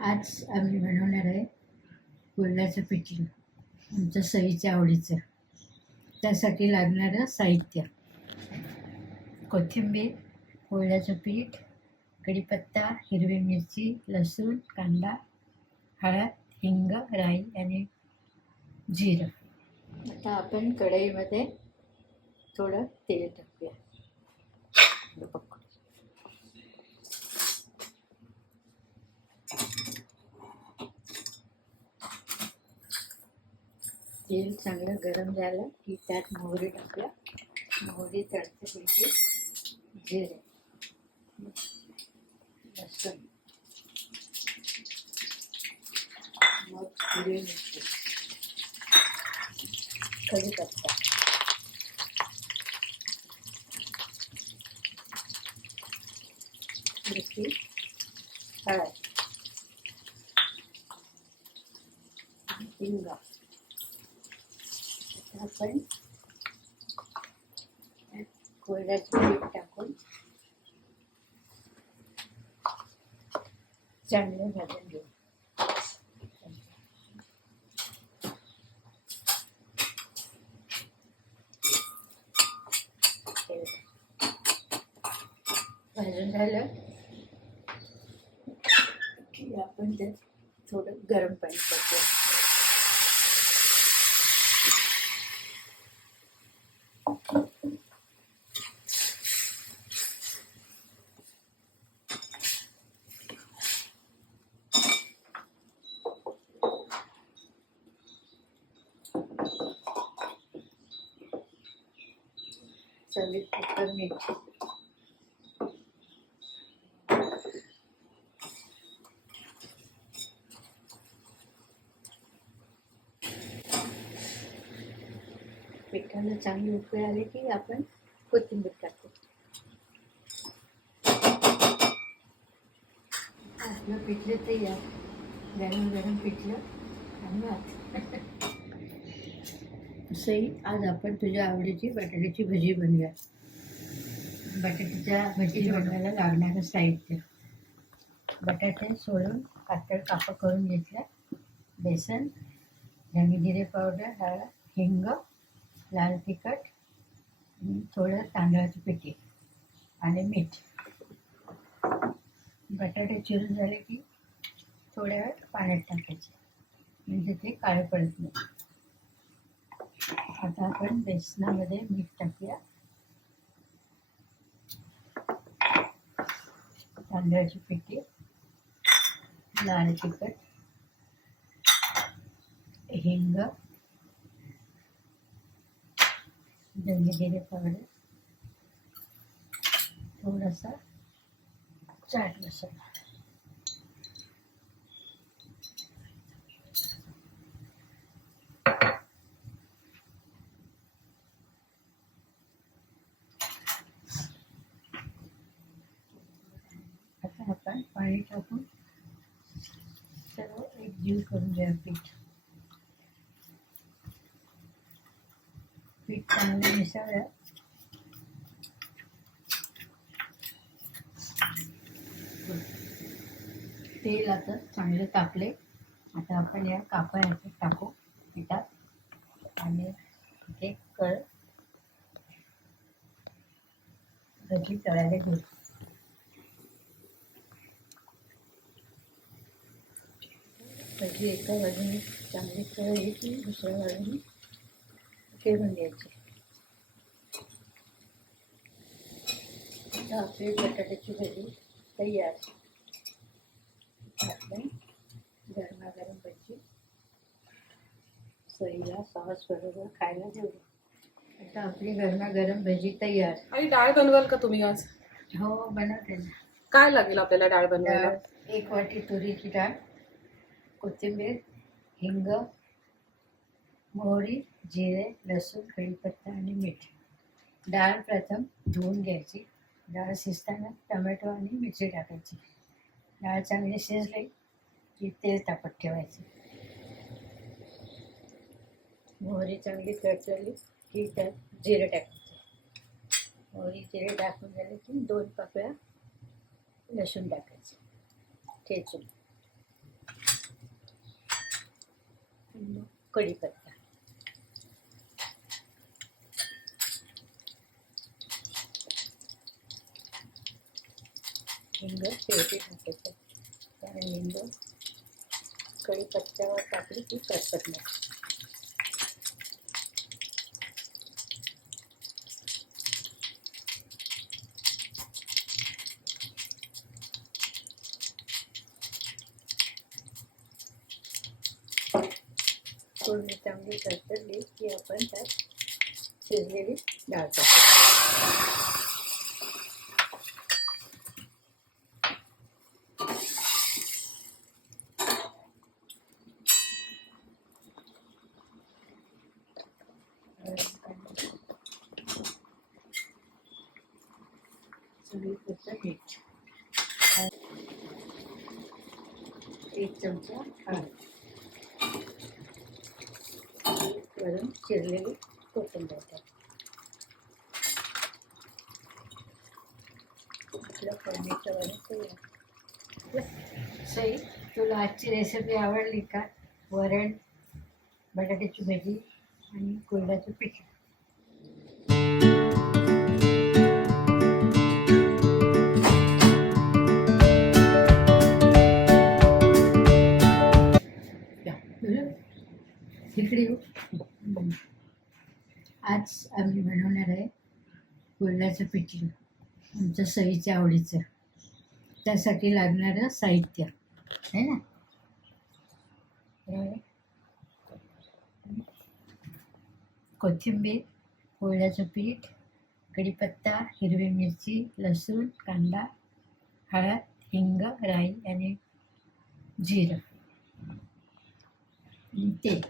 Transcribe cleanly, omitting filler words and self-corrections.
आज आम्ही बनवणार आहे कोल्ह्याचं पिठलं, आमच्या सईच्या आवडीचं. त्यासाठी लागणारं साहित्य: कोथिंबीर, कोल्ह्याचं पीठ, कढीपत्ता, हिरवी मिरची, लसूण, कांदा, हळद, हिंग, राई आणि जिरं. आता आपण कढईमध्ये थोडं तेल टाकूया. तेल चांगलं गरम झालं की त्यात मोहरी टाकूया. मोहरी तडतडली, जिरे, लसूण, मग हिरवी मिरची, कढीपत्ता, मिरची, हळद, हिंग. आता आपण कोल्ह्याचं पीठ टाकून चांगले भाजून घेऊ. भाजून झालं की आपण त्यात थोडं गरम पाणी टाकूया. चवीपुरतं मीठ, पिठाला चांगली उकळी आली की आपण कोथिंबीर टाकू. आपलं पिठलं तयार. गरम गरम पिठलं आणि भात. सई, आज आपण तुझ्या आवडीची बटाट्याची भजी बनवूया. बटाट्याच्या भजी बनवायला लागणारं साहित्य: बटाटे सोलून पातळ कापं करून घेतल्या, बेसन, धने जिरे पावडर, हळद, हिंग, लाल तिखट, थोडं तांदळाची पिठी आणि मीठ. बटाटे चिरून झाले की थोड्या वेळ पाण्यात टाकायचे, म्हणजे ते काळे पडत नाही. आता आपण बेसनामध्ये मीठ टाकूया, तांदळाची पिठी, लाल तिखट, हिंग, धने जिरे पावडर, थोडासा चाट मसाला. आता आपण पाणी टाकून सर्व एकजीव करून घ्या. पीठ चांगले मिसळूया. तेल आता चांगले तापले. आता आपण या कापा ह्याच्यात टाकू पिठात आणि एक कळ भजी तळायला घेऊ. भजी एका बाजूने चांगली तळली की दुसऱ्या बाजूने फिरवून द्यायची. आता आपली बटाट्याची भजी तयार. आपण गरमागरम भजी सईला सॉस बरोबर खायला देऊ. आता आपली गरमागरम भजी तयार. आणि डाळ बनवाल का तुम्ही आज? हो, बनवते ना. काय लागेल आपल्याला डाळ बनवायला? 1 वाटी तुरीची डाळ, कोथिंबीर, हिंग, मोहरी, जिरे, लसूण, कढीपत्ता आणि मीठ. डाळ प्रथम धुवून घ्यायची. डाळ शिजताना टोमॅटो आणि मिरची टाकायची. डाळ चांगली शिजली की तेल तापत ठेवायचे. मोहरी चांगली तडतडली की त्यात जिरे टाकायचे. मोहरी जिरे टाकून झाले की 2 पाकळ्या लसूण टाकायचे ठेचून. कढीपत्ता, हिंग शेवटी टाकायचं, कारण हिंग कढीपत्त्यावर टाकली की करपत नाही. फोडणी चांगली करतली की आपण त्यात शिजलेली डाळ टाकायची. चवीपुरतं मीठ, 1 चमचा हळद, वरून चिरलेली कोथिंबीर टाकायची. आपलं फोडणीचं वरण तयार. सई, तुला आजची रेसिपी आवडली का? वरण, बटाट्याची भाजी आणि कुरड्याचं पीठ. इकडे येऊ. आज आम्ही बनवणार आहे कुरड्याचं पिठलं, आमच्या सईच्या आवडीचं. त्यासाठी लागणारं साहित्य आहे ना, कोथिंबीर, कुरड्याचं पीठ, कढीपत्ता, हिरवी मिरची, लसूण, कांदा, हळद, हिंग, राई आणि जिरं, तेल.